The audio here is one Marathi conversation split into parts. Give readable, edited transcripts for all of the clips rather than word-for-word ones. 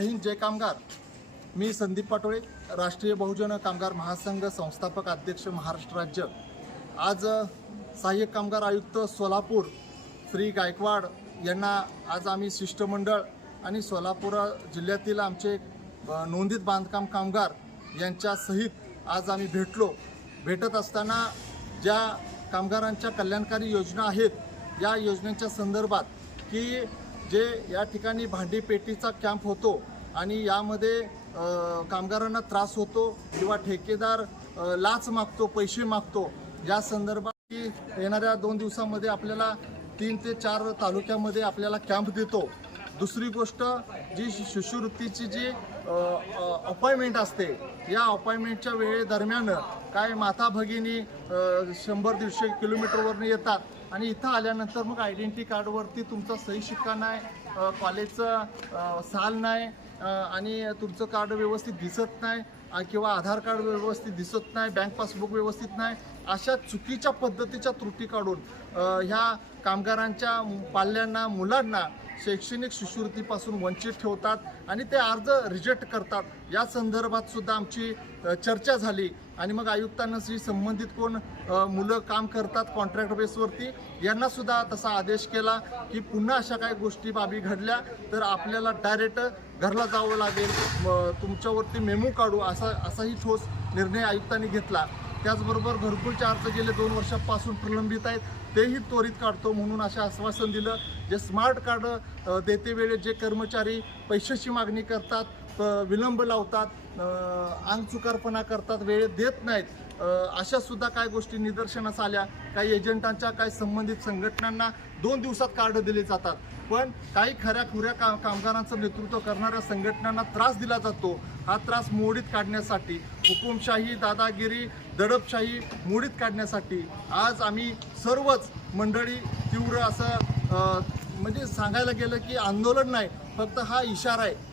जय हिंद जय कामगार. मी संदीप पाटोळे, राष्ट्रीय बहुजन कामगार महासंघ संस्थापक अध्यक्ष महाराष्ट्र राज्य. आज सहाय्यक कामगार आयुक्त सोलापूर श्री गायकवाड यांना आज आम्ही शिष्टमंडळ आणि सोलापूर जिल्ह्यातील आमचे नोंदीत बांधकाम कामगार यांच्या सहित आज आम्ही भेटत असताना ज्या कामगारांच्या कल्याणकारी योजना आहेत या योजनेच्या संदर्भात की जे या ठिकाणी भांडीपेटीचा कॅम्प होतो आणि यामध्ये कामगारांना त्रास होतो किंवा ठेकेदार लाच मागतो, पैसे मागतो, या संदर्भात की येणाऱ्या 2 दिवसामध्ये आपल्याला 3 ते 4 तालुक्यामध्ये आपल्याला कॅम्प देतो. दुसरी गोष्ट जी शिष्यवृत्तीची जी अपॉइंटमेंट असते या अपॉइंटमेंटच्या वेळेदरम्यान काय माता भगिनी 100-150 किलोमीटरवरून येतात आणि इथं आल्यानंतर मग आयडेंटिटी कार्डवरती तुमचा सही शिक्का नाही, कॉलेजचं साल नाही आणि तुमचं कार्ड व्यवस्थित दिसत नाही किंवा आधार कार्ड व्यवस्थित दिसत नाही, बँक पासबुक व्यवस्थित नाही, अशा चुकीच्या पद्धतीच्या त्रुटी काढून ह्या कामगारांच्या पाल्यांना, मुलांना शैक्षणिक शिष्यवृत्तीपासून वंचित ठेवतात आणि ते अर्ज रिजेक्ट करतात. या संदर्भात सुद्धा आमची चर्चा झाली आणि मग आयुक्तांना संबंधित कोण मुलं काम करतात कॉन्ट्रॅक्ट बेसवरती यांना सुद्धा तसा आदेश केला की पुन्हा अशा काही गोष्टी बाबी घडल्या तर आपल्याला डायरेक्ट घरला जावं लागेल, तुमच्यावरती मेमो काढू असाही ठोस निर्णय आयुक्तांनी घेतला. त्याचबरोबर घरकुलचे अर्ज गेले 2 वर्षांपासून प्रलंबित आहेत तेही त्वरित काढतो म्हणून असे आश्वासन दिलं. जे स्मार्ट कार्ड देते वेळी जे कर्मचारी पैशाची मागणी करतात, विलंब लावतात, अंगचुकारपणा करतात, वेळेत देत नाहीत, अशा सुद्धा काय गोष्टी निदर्शनास आल्या. काही एजंटांच्या काही संबंधित संघटनांना 2 दिवसात कार्ड दिले जातात, पण काही खऱ्या कामगारांचं नेतृत्व करणाऱ्या संघटनांना त्रास दिला जातो. हा त्रास मोडीत काढण्यासाठी, हुकुमशाही, दादागिरी, दडपशाही मोडीत काढण्यासाठी आज आम्ही सर्वच मंडळी तीव्र असं म्हणजे सांगायला गेलं की आंदोलन नाही, फक्त हा इशारा आहे.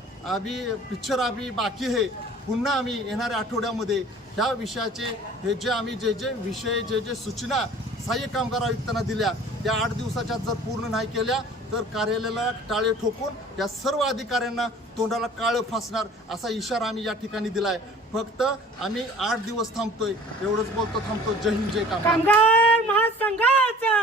पिक्चर बाकी आहे. पुन्हा आम्ही येणाऱ्या आठवड्यामध्ये ह्या विषयाचे हे जे विषय जे सूचना सहाय्यक कामगार आयुक्तांना दिल्या त्या 8 दिवसाच्या जर पूर्ण नाही केल्या तर कार्यालयाला टाळे ठोकून या सर्व अधिकाऱ्यांना तोंडाला काळं फासणार असा इशारा आम्ही या ठिकाणी दिलाय. फक्त आम्ही 8 दिवस थांबतोय, एवढंच बोलतो, थांबतो. जय हिंद जय कामगार महासंघाचा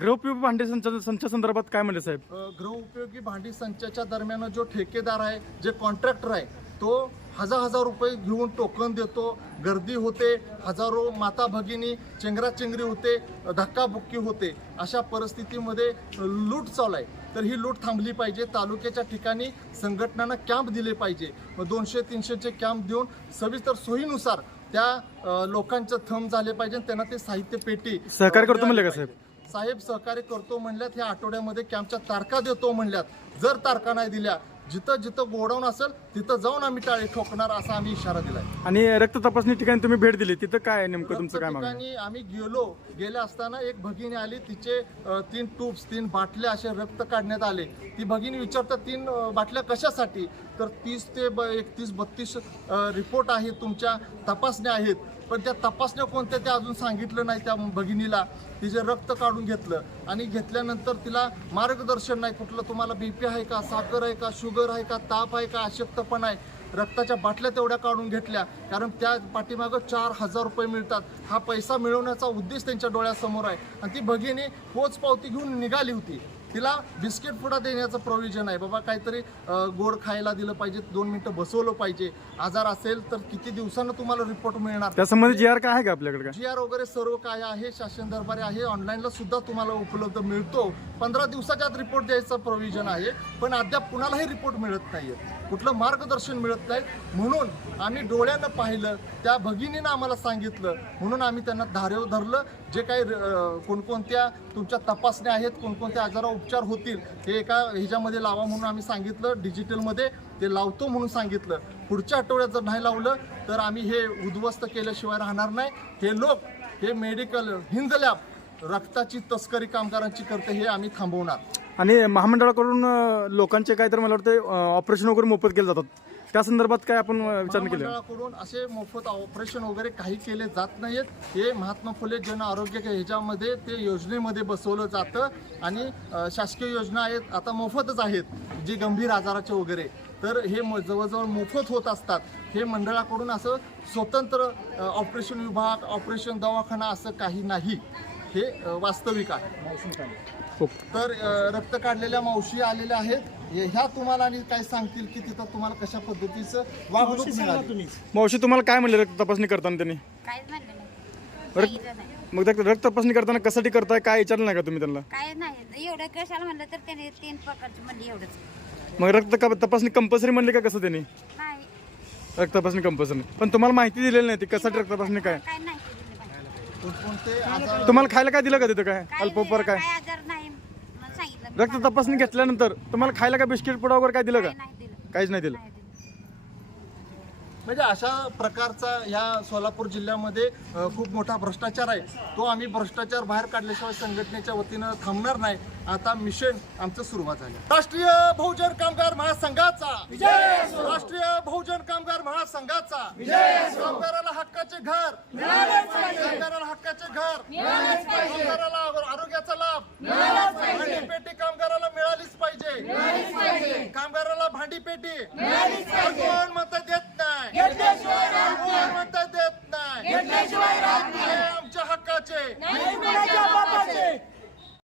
गृहोपयोगी भांडी संच संदर्भात काय म्हणले साहेब? गृहोपयोगी भांडी संचाच्या दरम्यान जो ठेकेदार आहे, जे कॉन्ट्रॅक्टर आहे, तो हजार रुपये घेऊन टोकन देतो, गर्दी होते, हजारो माता भगिनी चेंगराचेंगरी होते, धक्काबुक्की होते. अशा परिस्थितीमध्ये लूट चालू आहे. तर ही लूट थांबली पाहिजे. तालुक्याच्या ठिकाणी संघटनांना कॅम्प दिले पाहिजे. 200-300चे कॅम्प देऊन सविस्तर सोयीनुसार त्या लोकांचं थंब झाले पाहिजे. त्यांना ते साहित्य पेटी सहकार्य करतो म्हणले का साहेब? सहकार्य करतो म्हणल्यात. ह्या आठवड्यामध्ये कॅम्पच्या तारखा देतो म्हणल्यात. जर तारखा नाही दिल्या, जिथं गोडाऊन असेल तिथं जाऊन आम्ही टाळे ठोकणार असा आम्ही इशारा दिलाय. आणि रक्त तपासणी ठिकाणी तुम्ही भेट दिली, तिथं काय नेमकं तुमचं काय मागणं? ठिकाणी आम्ही गेल्या असताना एक भगिनी आली, तिचे 3 ट्यूब्स 3 बाटल्या असे रक्त काढण्यात आले. ती भगिनी विचारतात 3 बाटल्या कशासाठी? तर 30 ते 31-32 रिपोर्ट आहेत, तुमच्या तपासण्या आहेत, पण त्या तपासण्या कोणत्या ते अजून सांगितलं नाही. त्या भगिनीला तिचे रक्त काढून घेतलं आणि घेतल्यानंतर तिला मार्गदर्शन नाही, कुठलं तुम्हाला BP आहे का, साखर आहे का, शुगर आहे का, ताप आहे का, अशक्तपणा आहे. रक्ताच्या बाटल्या तेवढ्या काढून घेतल्या, कारण त्या पाठीमागं 4000 रुपये मिळतात. हा पैसा मिळवण्याचा उद्देश त्यांच्या डोळ्यासमोर आहे आणि ती भगिनी पोचपावती घेऊन निघाली होती. तिला बिस्किट पुडा देण्याचं प्रोव्हिजन आहे. बाबा काहीतरी गोड खायला दिलं पाहिजे, 2 मिनिटं बसवलं पाहिजे. आजार असेल तर किती दिवसानं तुम्हाला रिपोर्ट मिळणार? त्यासंबंधी GR काय आहे का आपल्याकडे? GR वगैरे सर्व काय आहे, शासन दरबारी आहे, ऑनलाईनला सुद्धा तुम्हाला उपलब्ध मिळतो. 15 दिवसाच्या आत रिपोर्ट द्यायचं प्रोव्हिजन आहे, पण अद्याप कुणालाही रिपोर्ट मिळत नाहीये, कुठलं मार्गदर्शन मिळत नाही. म्हणून आम्ही डोळ्यानं पाहिलं, त्या भगिनीनं आम्हाला सांगितलं, म्हणून आम्ही त्यांना धारेवर धरलं. जे काही कोणकोणत्या तुमच्या तपासण्या आहेत, कोणकोणत्या आजारावर उपचार होतील हे एका ह्याच्यामध्ये लावा म्हणून आम्ही सांगितलं. डिजिटलमध्ये ते लावतो म्हणून सांगितलं. पुढच्या आठवड्यात जर नाही लावलं तर आम्ही हे उद्ध्वस्त केल्याशिवाय राहणार नाही. हे मेडिकल हिंद लॅब रक्ताची तस्करी कामगारांची करते, हे आम्ही थांबवणार. आणि महामंडळाकडून लोकांचे काहीतरी मला वाटतं ऑपरेशन वगैरे मोफत केले जातात, त्या संदर्भात काय आपण विचारणा केली महामंडळाकडून असे मोफत ऑपरेशन वगैरे काही केले जात नाहीत. हे महात्मा फुले जन आरोग्य ह्याच्यामध्ये ते योजनेमध्ये बसवलं जातं आणि शासकीय योजना आहेत आता मोफतच आहेत जे गंभीर आजाराचे वगैरे, तर हे जवळजवळ मोफत होत असतात. हे मंडळाकडून असं स्वतंत्र ऑपरेशन विभाग, ऑपरेशन दवाखाना असं काही नाही, हे वास्तविक आहे. हो. तर रक्त काढलेल्या मावशी आलेल्या आहेत, ह्या तुम्हाला आणि काय सांगतील की तिथं तुम्हाला कशा पद्धतीचं वागणूक मिळाली. मावशी तुम्हाला काय म्हणले रक्त तपासणी करताना त्यांनी? काहीच म्हणलं नाही. रक्त सांगितलं नाही. मग त्या रक्त तपासणी करताना कशासाठी करताय काय विचारलं नाही का तुम्ही त्यांना? काय नाही एवढं कशाला म्हणलं तर त्याने 3 प्रकारची म्हणली एवढंच मग तपासणी कंपल्सरी म्हणली का कसं त्यांनी? नाही. रक्त तपासणी कंपल्सरी पण तुम्हाला माहिती दिलेली नाही ती कशासाठी रक्त तपासणी काय? काय नाही केलेलं बाई. कोणकोणते आजार तुम्हाला खायला काय दिलं का तिथं काय काय अल्पोपहार काय? काय आजार नाही म्हणून सांगितलं. रक्त तपासणी घेतल्यानंतर तुम्हाला खायला काय बिस्किट पुडा वगैरे काय दिलं का? काय नाही दिलं. काहीच नाही दिलं. नाही दिलं. म्हणजे अशा प्रकारचा ह्या सोलापूर जिल्ह्यामध्ये खूप मोठा भ्रष्टाचार आहे. तो आम्ही भ्रष्टाचार बाहेर काढल्याशिवाय संघटनेच्या वतीनं थांबणार नाही. आता मिशन आमचं सुरुवात झालं. राष्ट्रीय बहुजन कामगार महासंघाचा राष्ट्रीय बहुजन कामगार महासंघाचा कामगाराला हक्काचे घर, कामगाराला हक्काचे घर, कामगाराला आरोग्याचा लाभ, भांडीपेटी कामगाराला मिळालीच पाहिजे, कामगाराला भांडीपेटी